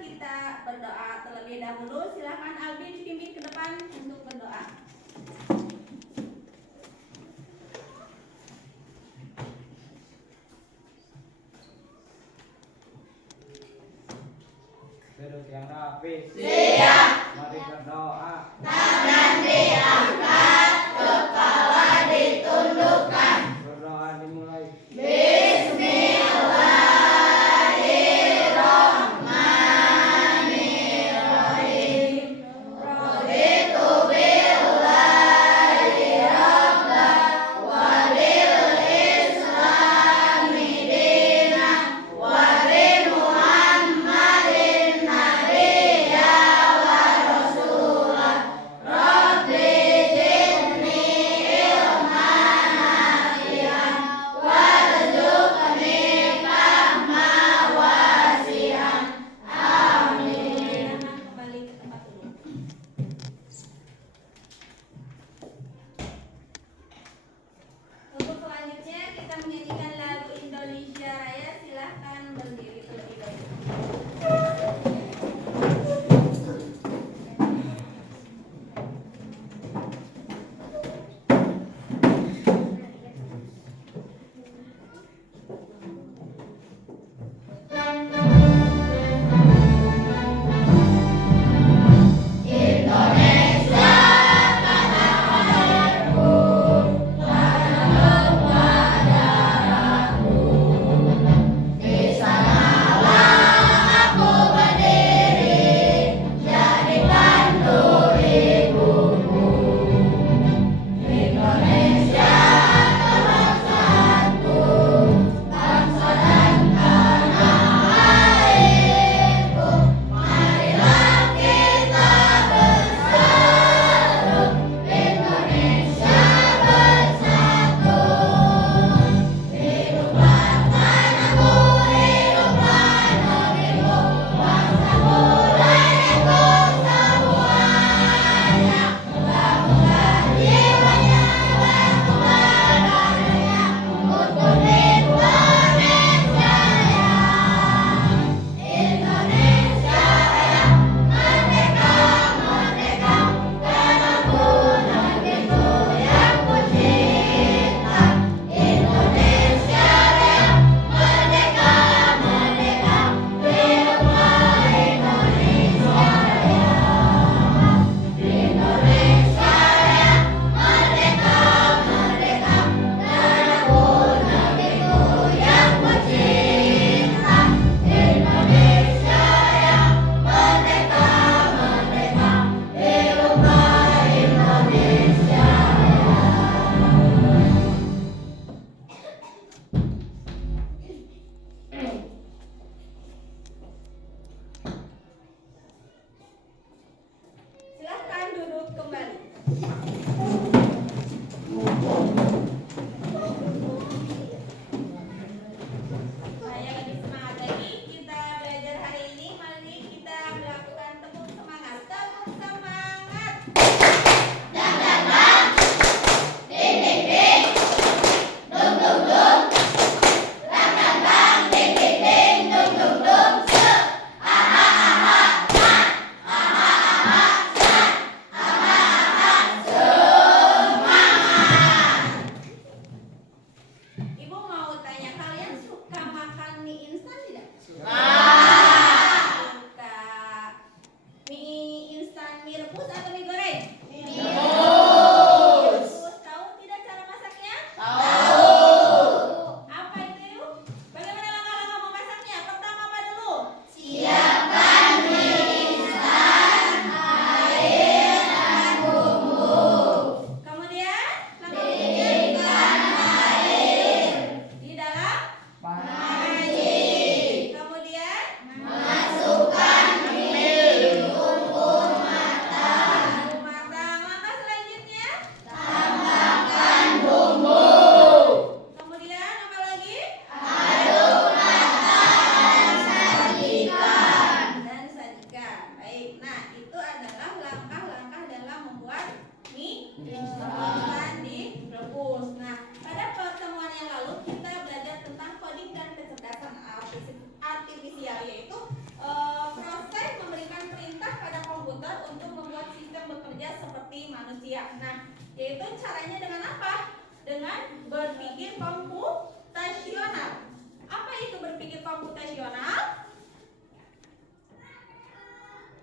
kita berdoa terlebih dahulu. Silakan Albi dipimpin ke depan untuk berdoa. Duduk yang rapi. Siap. Mari berdoa. Tangan diangkat, kepala ditundukkan. Berdoa dimulai. Bismillahirrahmanirrahim. Raditu billahi rabban wa bil islami dinan wa bi Muhammadin nabiyya wa rasulah. Rabbi zidni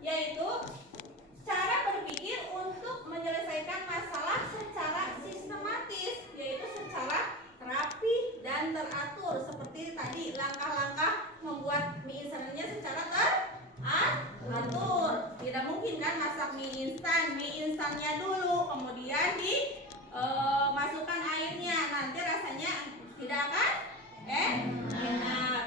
yaitu cara berpikir untuk menyelesaikan masalah secara sistematis, yaitu secara rapi dan teratur. Seperti tadi langkah-langkah membuat mie instannya secara teratur. Tidak mungkin kan masak mie instannya dulu, kemudian masukkan airnya, nanti rasanya tidak akan enak.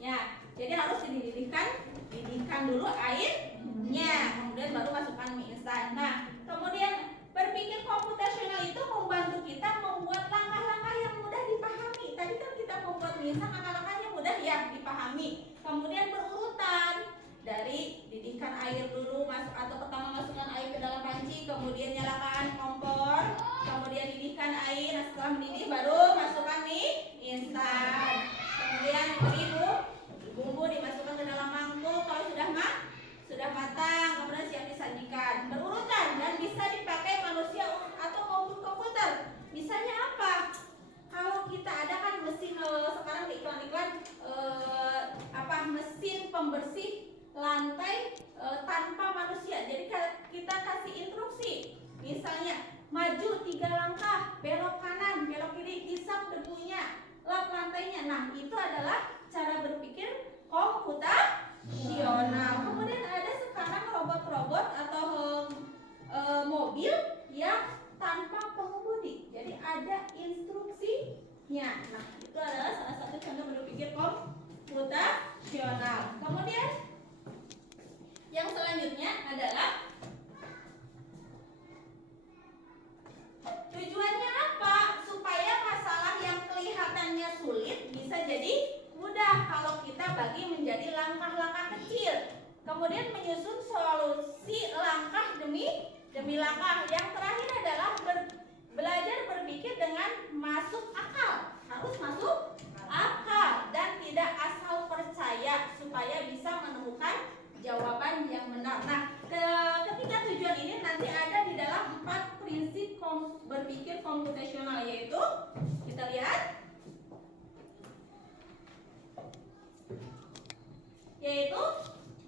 Ya, jadi harus dididihkan dulu airnya, kemudian baru masukkan mie instan. Nah, kemudian berpikir komputasional itu membantu kita membuat langkah-langkah yang mudah dipahami. Tadi kan kita membuat mie instan, langkah-langkahnya mudah ya dipahami. Kemudian berurutan dari didihkan air dulu, atau pertama masukkan air ke dalam panci, kemudian nyalakan kompor, kemudian didihkan air. Nah, setelah mendidih baru masukkan mie instan. Kemudian beri bumbu dimasukkan ke dalam mangkuk. Kalau sudah matang, kemudian siap disajikan. Berurutan dan bisa dipakai manusia atau komputer. Misalnya apa? Kalau kita ada kan mesin sekarang di iklan-iklan mesin pembersih lantai tanpa manusia. Jadi kita kasih instruksi. Misalnya maju 3 langkah, belok kanan, belok kiri, isap debunya, lap lantainya. Nah, itu adalah cara berpikir komputasional. Kemudian ada sekarang robot-robot atau mobil yang tanpa pengemudi. Jadi ada instruksinya. Nah, itu adalah salah satu contoh berpikir komputasional. Kemudian yang selanjutnya adalah tujuannya apa? Supaya masalah yang kelihatannya sulit bisa jadi mudah kalau kita bagi menjadi langkah-langkah kecil. Kemudian menyusun solusi langkah demi langkah. Yang terakhir adalah belajar berpikir dengan masuk akal. Harus masuk akal dan tidak asal percaya supaya bisa menemukan jawaban yang benar. Nah, ketika tujuan ini nanti ada di dalam 4 prinsip berpikir komputasional, yaitu kita lihat, yaitu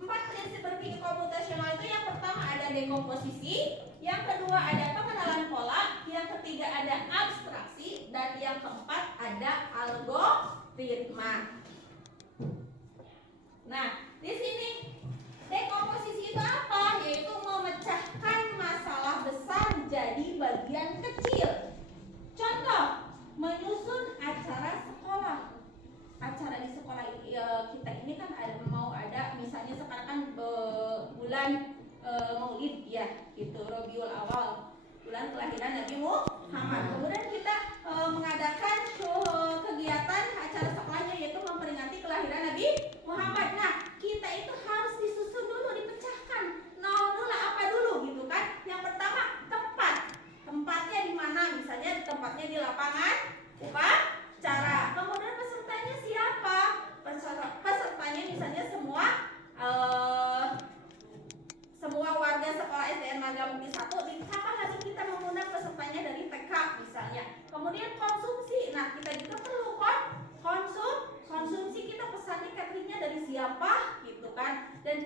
4 prinsip berpikir komputasional itu yang pertama ada dekomposisi, yang kedua ada pengenalan pola, yang ketiga ada abstraksi, dan yang keempat ada algoritma. Nah, di sini dekomposisi itu apa? Yaitu memecahkan masalah besar jadi bagian kecil. Contoh, menyusun acara sekolah. Acara di sekolah kita ini kan mau ada, misalnya sekarang kan bulan Maulid ya, itu Rabiul Awal, bulan kelahiran Nabi Muhammad. Kemudian kita mengadakan kegiatan acara sekolahnya, yaitu memperingati kelahiran Nabi Muhammad. Nah, kita itu harus disusun dulu, dipecahkan. Dulu apa dulu gitu kan? Yang pertama tempatnya di mana? Misalnya tempatnya di lapangan upacara. Kemudian pesertanya siapa? Pesertanya misalnya semua warga sekolah SDN Magam Bukti 1. Di kapan nanti kita mengundang pesertanya dari TK misalnya. Kemudian konsumsi. Nah, kita juga perlu konsumsi, kita pesannya cateringnya dari siapa gitu kan. Dan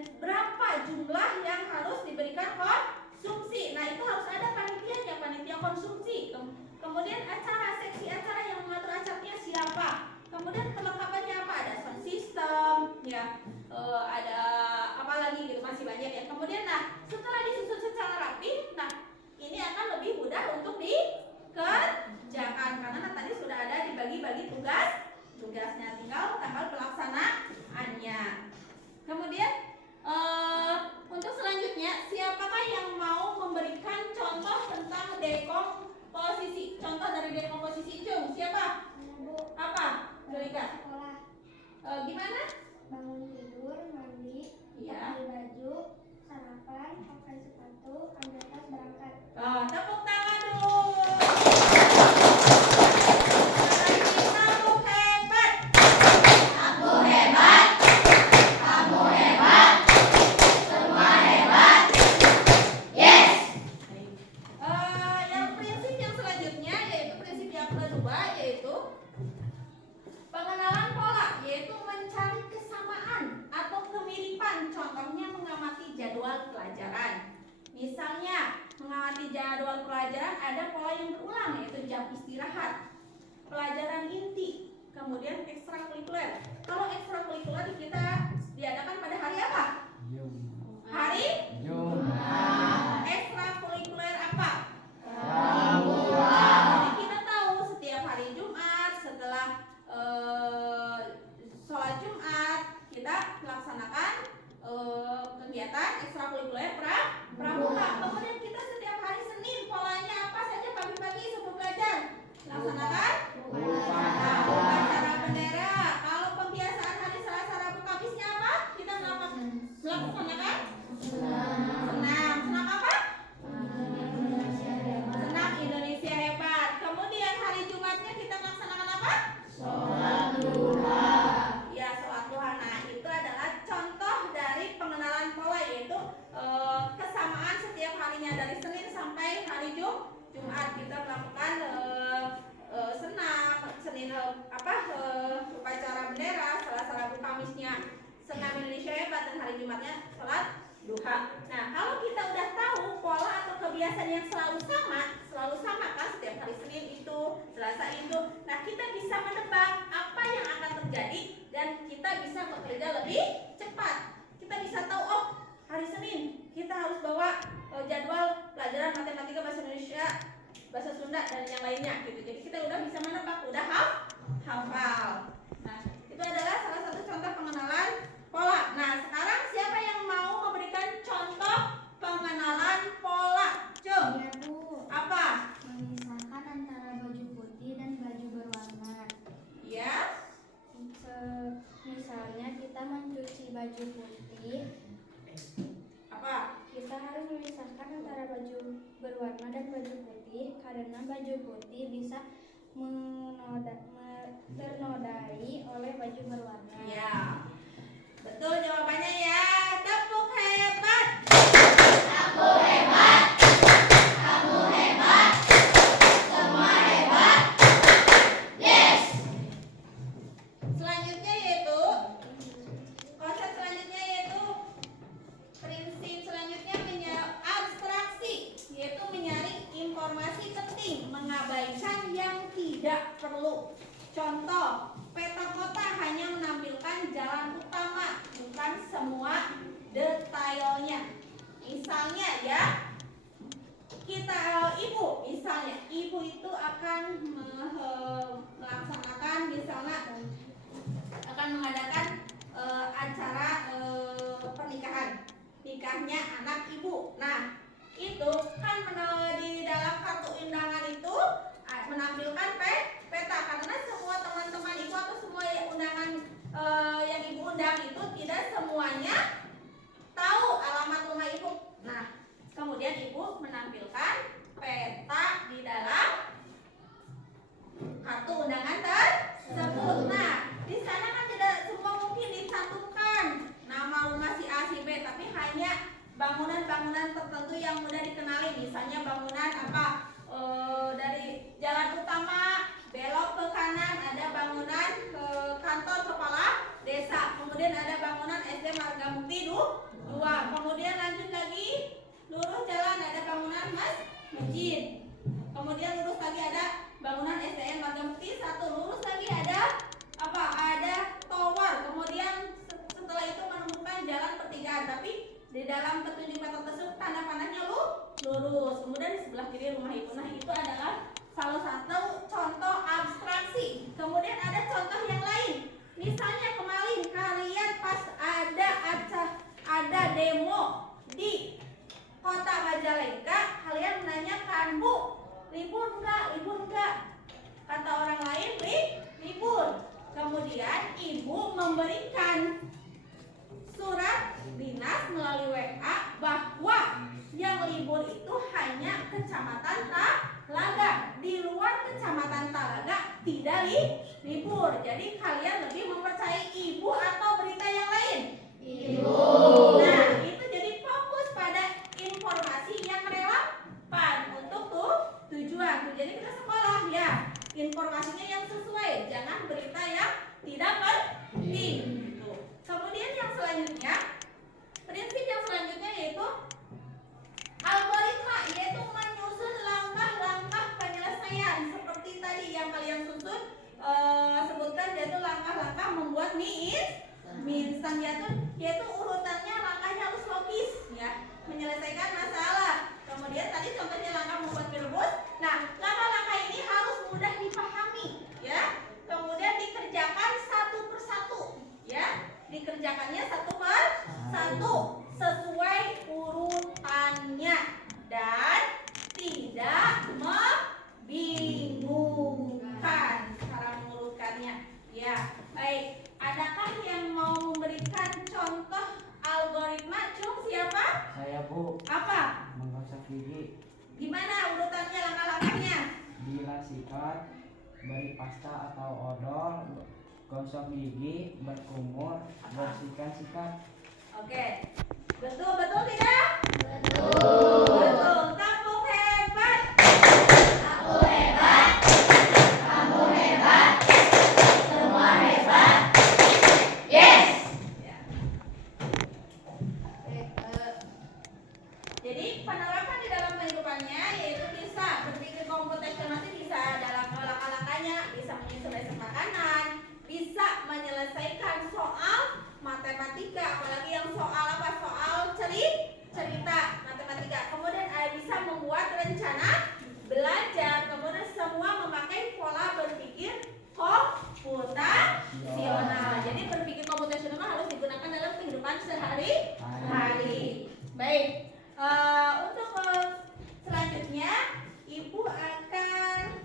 contohnya mengamati jadwal pelajaran. Misalnya, mengamati jadwal pelajaran ada pola yang berulang, yaitu jam istirahat, pelajaran inti, kemudian ekstrakurikuler. Kalau ekstrakurikuler kita diadakan pada hari apa? Hari Jumat. ekstrakurikuler apa? Rabu. Jadi kita tahu setiap hari Jumat setelah sholat Jumat kita melaksanakan kegiatan ekstrakurikuler pramuka. Kemudian kita setiap hari Senin polanya apa saja pagi-pagi sebelum belajar? Laksanakan upacara bendera. Kalau pembiasaan hari Selasa, Rabu, Kamisnya apa? Kita melaksanakan senam apa? Senam Indonesia Hebat. Kemudian hari Jumatnya kita melaksanakan apa? Sholat duha. Ya, sholat duha. Nah, itu adalah contoh dari pengenalan pola, yaitu kesamaan setiap harinya dari Senin sampai hari Jumat kita melakukan senam, Senin upacara bendera, Selasa, Rabu, Kamisnya senam Indonesia Hebat, dan hari Jumatnya sholat duha. Nah, kalau kita udah tahu pola atau kebiasaan yang selalu sama kan, setiap hari Senin itu, Selasa itu, nah kita bisa menebak apa yang akan terjadi dan kita bisa bekerja lebih cepat. Kita bisa tahu, oh hari Senin kita harus bawa jadwal pelajaran matematika, bahasa Indonesia, bahasa Sunda, dan yang lainnya gitu. Jadi kita udah bisa menebak, udah hafal. Nah, itu adalah salah satu contoh pengenalan pola. Nah, sekarang siapa yang mau memberikan contoh pengenalan pola? Cung. Iya Bu, Apa? memisahkan antara baju putih dan baju berwarna. Ya. Misalnya kita mencuci baju putih, Apa? kita harus memisahkan antara baju berwarna dan baju putih karena baju putih bisa ternodai oleh baju berwarna. Ya. Betul jawabannya ya. Tepuk hebat. Aku hebat. Kamu hebat. Semua hebat. Yes. Selanjutnya yaitu konsep selanjutnya yaitu prinsip selanjutnya abstraksi, yaitu menyaring informasi penting, mengabaikan yang tidak perlu. Contoh, peta kota hanya menampilkan jalan utama, bukan semua detailnya. Misalnya ya, ibu itu akan melaksanakan, misalnya akan mengadakan acara nikahnya anak ibu. Nah, itu kan di dalam kartu undangan itu menampilkan peta, karena semua teman-teman ibu atau semua undangan yang ibu undang itu tidak semuanya tahu alamat rumah ibu. Nah, kemudian ibu menampilkan peta di dalam kartu undangan tersebut. Nah, di sana kan tidak semua mungkin dicantumkan nama rumah si A si B, tapi hanya bangunan-bangunan tertentu yang mudah dikenali. Misalnya bangunan apa, dari jalan utama belok ke kanan ada bangunan kantor kepala desa, kemudian ada bangunan SD Marga Mukti 2, kemudian lanjut lagi lurus jalan ada bangunan masjid, kemudian lurus lagi ada bangunan SDN Marga Mukti 1, lurus lagi ada tower, kemudian setelah itu menemukan jalan pertigaan, tapi di dalam petunjuk peta tersebut tanda panahnya lurus, kemudian di sebelah kiri rumah ibu. Nah, itu adalah salah satu contoh abstraksi. Kemudian ada contoh yang lain. Misalnya kemarin kalian pas ada demo di Kota Majalengka, kalian menanyakan, Bu, libur enggak? Kata orang lain libur. Kemudian ibu memberikan surat dinas melalui WA bahwa yang libur itu hanya Kecamatan Talaga. Di luar Kecamatan Talaga tidak libur. Jadi kalian lebih mempercayai ibu atau berita yang lain? Ibu. Nah, itu jadi fokus pada informasi yang relevan untuk tujuan. Jadi kita sekolah ya, informasinya yang sesuai, jangan berita yang tidak penting. Kemudian yang selanjutnya Bu. Apa? Menggosok gigi. Gimana urutannya langkah-langkahnya? Bilas sikat, beri pasta atau odol, gosok gigi, berkumur, bersihkan sikat. Oke. Betul tidak? Betul. Kamu hebat. Aku hebat. Kamu hebat. Semua hebat. Yes. Ya. Oke, jadi penerapan di dalam kehidupannya yaitu bisa berpikir komputasional itu bisa dalam langkah-langkahnya, bisa menyusun makanan, bisa menyelesaikan soal matematika, apalagi yang soal apa? Soal cerita matematika. Kemudian bisa membuat rencana belajar. Kemudian semua memakai pola berpikir komputasional. Jadi berpikir komputasional harus digunakan dalam kehidupan sehari-hari. Baik. Untuk selanjutnya Ibu akan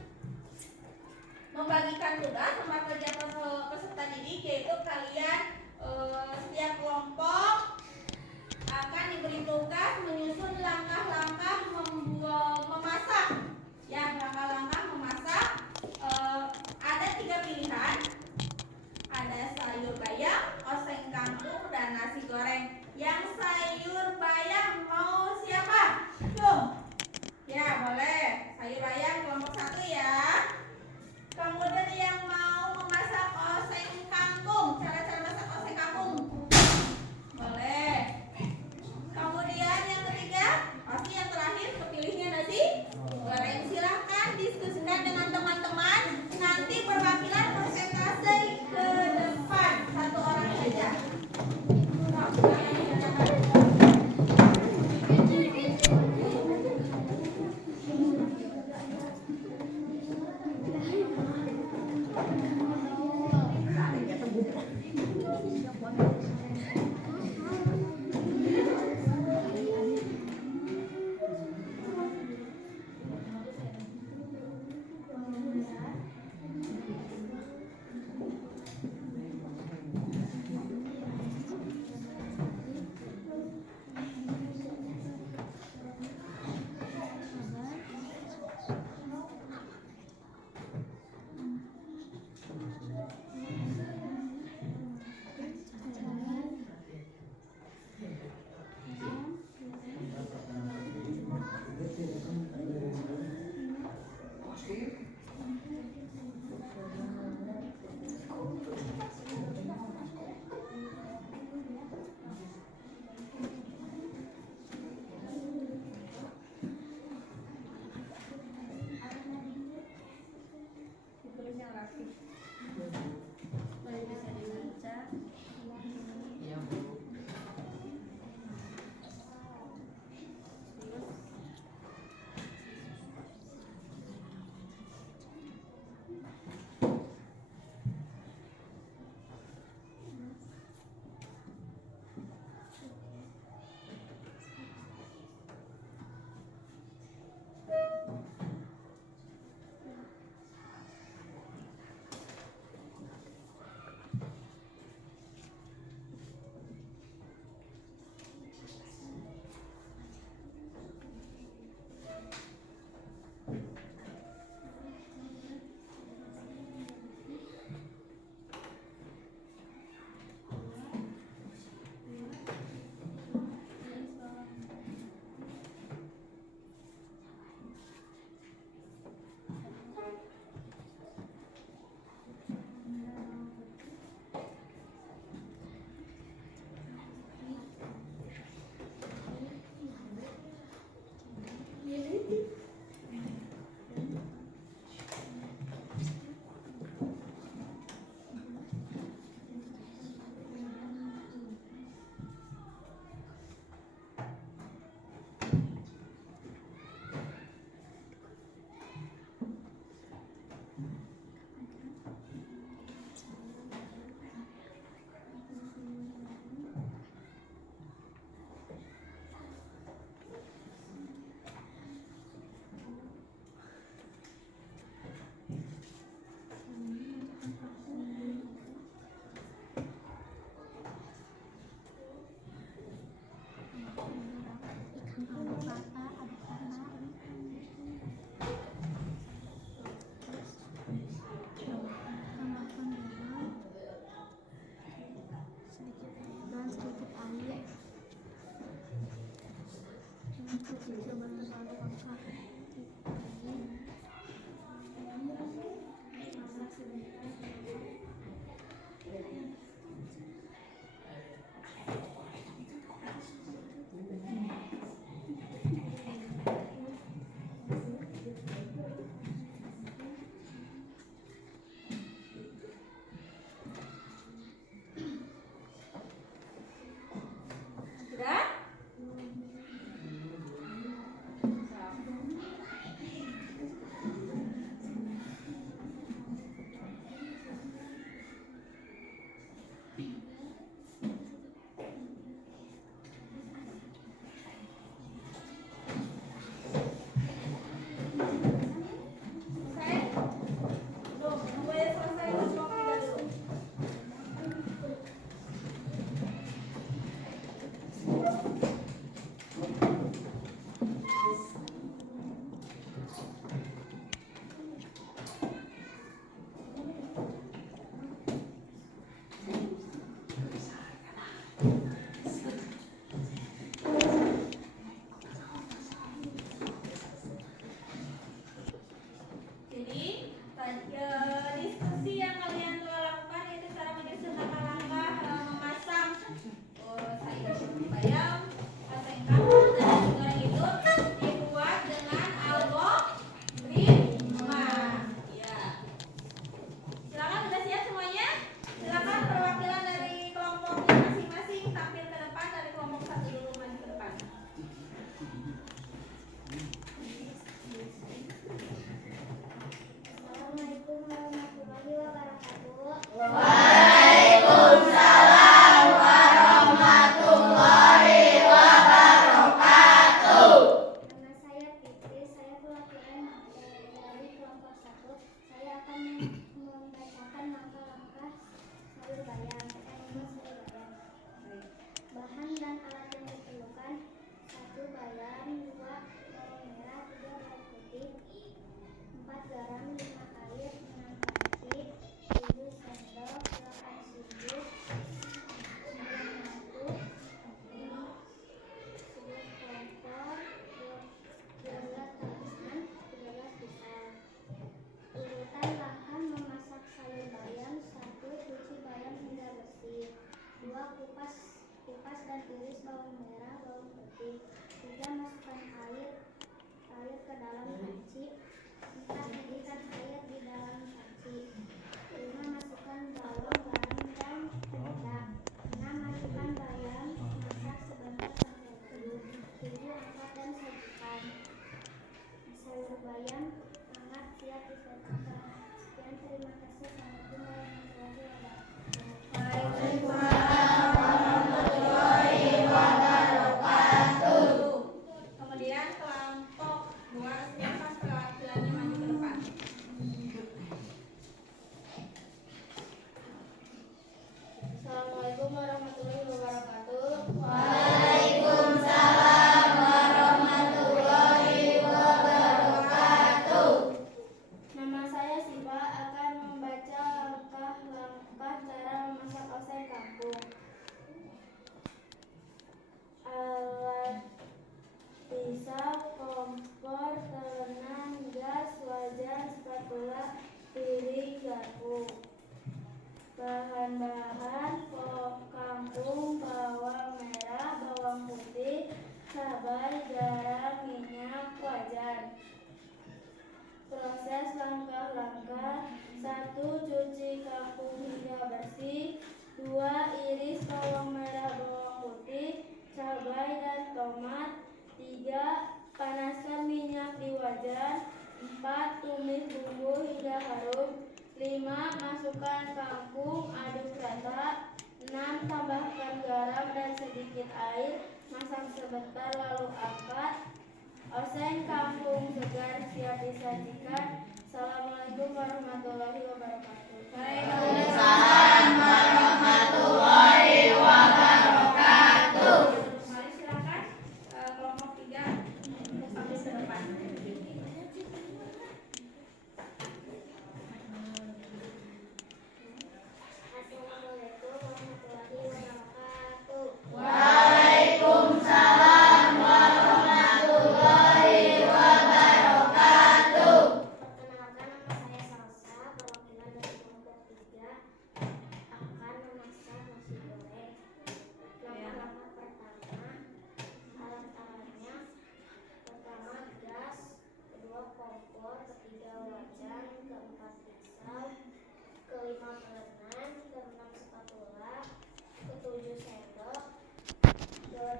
membagikan tugas sama kerja peserta didik, yaitu kalian setiap kelompok akan diberi tugas menyusun langkah-langkah memasak. Ya, langkah-langkah memasak. Ada 3 pilihan. Ada sayur bayam, oseng kangkung, dan nasi goreng. Yang sayur bayam mau siapa? Tuh. Ya, boleh. Sayur bayam kelompok 1 ya. Kemudian yang mau Sudah? Selesai? Belum, tunggu ya selesai kelompok 3 dulu. Jadi diskusi yang kalian telah lakukan itu cara menyusun langkah-langkah memasang sayur seperti bayam, kacang kampung dan nasi goreng itu dibuat dengan algoritma. Ya. Silakan sudah siap semuanya? Silakan perwakilan dari kelompoknya masing-masing tampil ke depan, dari kelompok 1 dulu maju ke depan. Assalamualaikum warahmatullahi wabarakatuh. Waalaikumsalam warahmatullahi wabarakatuh. Nama saya Fitri, saya perwakilan dari kelompok 1. Saya akan membacakan langkah-langkah sayur bayam. Bahan dan alat yang diperlukan: 1 bayam, 2 bawang merah, 3 bawang putih, 4 garam, 5 air, 6 panci, 7 sendok, 8 sudut, 9 madu, 11 kompor, 12 tabusan, 13 pisau. Urutan langkah memasak sayur bayam: 1. Cuci bayam hingga bersih, 2. Kupas dan iris bawang merah, bawang putih, 3. Masukkan air ke dalam panci, 4. Mendidihkan air di dalam panci, 5. Masukkan bawang, garam, dan penyedap, 6. Masukkan bayam, masak sebentar sampai kering, 7. Angkat dan sajikan. Sayur bayam hangat siap disajikan. Sekian, terima kasih. Assalamualaikum warahmatullahi wabarakatuh. Waalaikumsalam warahmatullahi wabarakatuh. Kemudian kelompok 2 silakan perwakilannya maju ke depan. Assalamualaikum warahmatullahi wabarakatuh. Waalaikumsalam warahmatullahi wabarakatuh. Nama saya Siva, akan membaca langkah-langkah cara memasak oseng kampung. Alat: pisau, kompor, telengan, gas, wajan, spatula, piring, garpu. Bahan-bahan: kangkung, bawang merah, bawang putih, cabai, garam, minyak, wajan. Proses langkah-langkah: 1. Cuci kangkung hingga bersih, 2. Iris bawang merah, bawang putih, cabai, dan tomat, 3. Panaskan minyak di wajan, 4. Tumis bumbu hingga harum, 5. Masukkan kangkung, aduk rata, 6. Tambahkan garam dan sedikit air, masak sebentar lalu angkat. Oseng kangkung segar siap disajikan. Assalamualaikum warahmatullahi wabarakatuh. Waalaikumsalam warahmatullahi wabarakatuh. Mari silakan kelompok 3 untuk tampil ke depan. Assalamualaikum warahmatullahi wabarakatuh. Waalaikumsalam warahmatullahi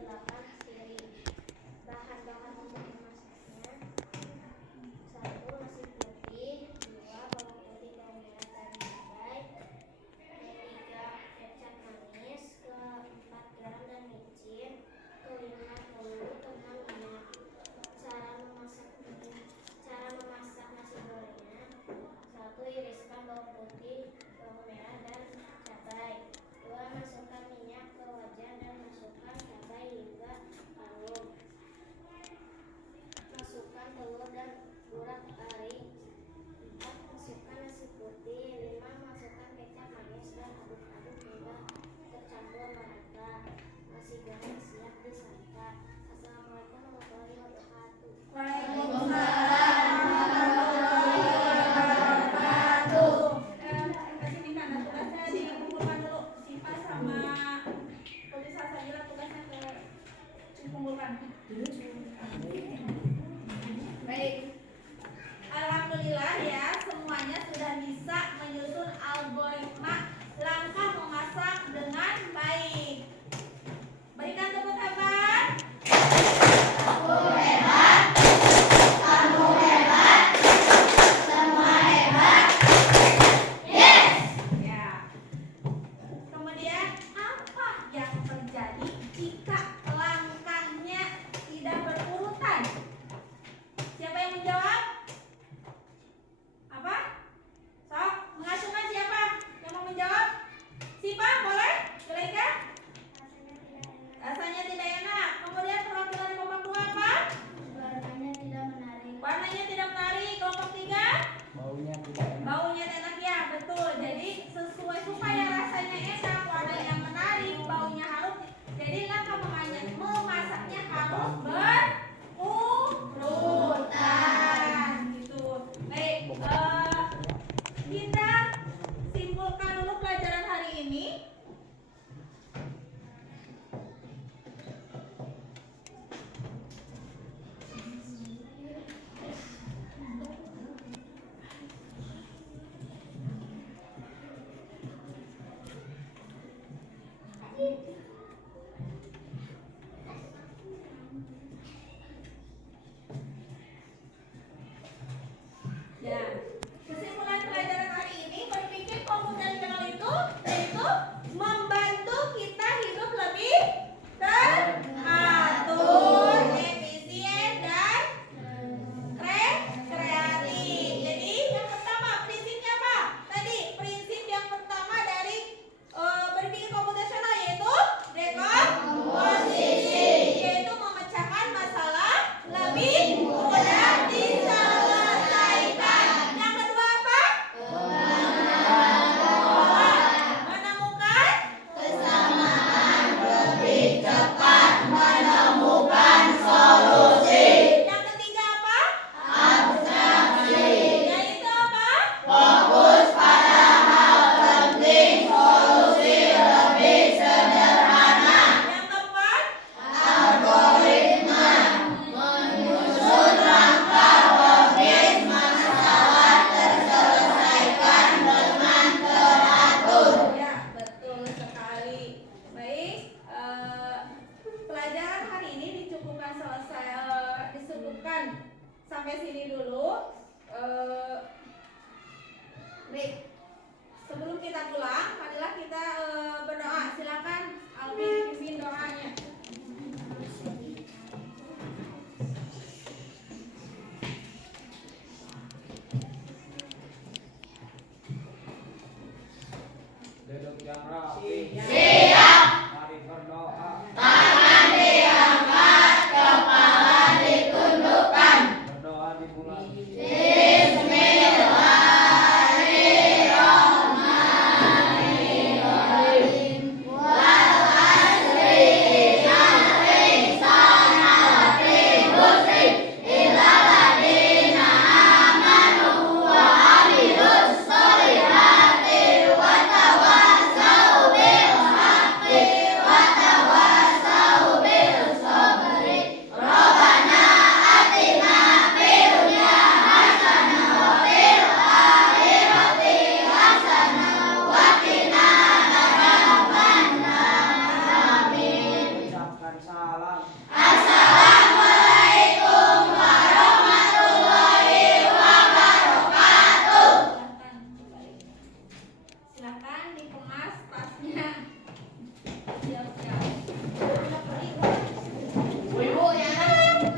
8 piring. Bahan-bahan untuk memasaknya: 1 nasi putih, 2 bawang putih, bawang merah dan cabai, 3 kecap manis, 4 garam dan micin, 5 telur, 6 minyak. Cara memasak nasi gorengnya: 1. Iriskan bawang putih, bawang merah dan cabai. 2. Masukkan minyak ke wajan dan masukkan cabai hingga harum. Masukkan telur dan gula aren. 4. Masukkan nasi putih. 5. Masukkan kecap manis dan aduk-aduk hingga tercampur merata. Nasi goreng siap disantap. Assalamualaikum warahmatullahi wabarakatuh. Kasih minta tugasnya dikumpulkan dulu. Siva sama Putri Salsabila tugasnya dikumpulkan. Baik. Alhamdulillah ya, semuanya sudah bisa menyusun algoritma langkah memasak dengan baik. Berikan tepuk tangan. Ya. Kemudian apa yang terjadi jika langkahnya tidak berurutan? Siapa yang menjawab? Apa? Sok, mengacungkan siapa yang mau menjawab? Siapa boleh? Zulaika? Rasanya tidak enak. Kemudian perwakilan kelompok 2 apa? Warnanya tidak menarik. Warnanya tidak menarik. Kelompok 3? Baunya tidak enak. Baunya enak ya, betul. Jadi sesuai supaya rasanya enak, warnanya menarik, baunya harum. Jadi langkah memasaknya harus berurutan gitu. Baik, kita simpulkan dulu pelajaran hari ini. Ya, kesimpulan pelajaran hari ini, berpikir komputasional itu yaitu membantu kita hidup lebih teratur, efisien dan kreatif. Jadi yang pertama prinsipnya apa? Tadi prinsip yang pertama dari berpikir komputasional yaitu dekomposisi, yaitu memecahkan masalah lebih mudah diselesaikan. Yang kedua apa? Menemukan Kesamaan lebih cepat menemukan solusi. Yang ketiga apa? Abstraksi. Yaitu apa? Fokus pada hal penting, solusi lebih sederhana. Yang keempat? Algoritma menyusun langkah logis, masalah terselesaikan dengan teratur. Ya, betul sekali. Baik, pelajaran hari ini disebutkan sampai sini dulu. Baik, sebelum kita pulang, marilah kita berdoa. Silakan Alvin pimpin doa.